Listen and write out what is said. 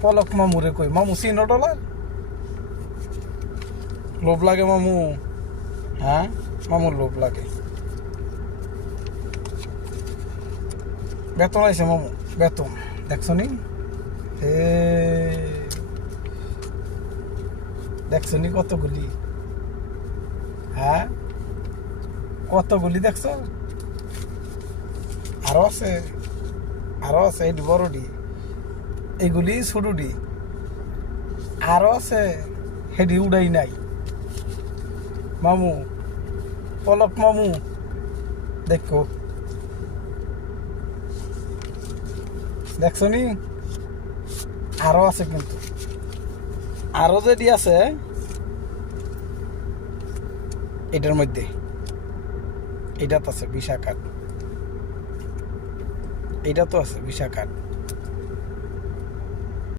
পলক মামুরে কই মামু চিনো ডলার লোভ লাগে মামু হ্যাঁ মামুর লোভ লাগে বেতন আইছে মামু বেতন দেখছো নি দেখছো নি কতগুলি হ্যাঁ কতগুলি দেখছো আরো আছে এটি বড়ডি এগুলি ছোটডি আরো আছে হেডি উড়াই নাই মামু পলক মামু দেখো দেখছো নি আরো আছে কিন্তু আরো যেটি আছে এটার মধ্যে এটা তো আছে বিশাখাত এটা তো আছে বিশাখাত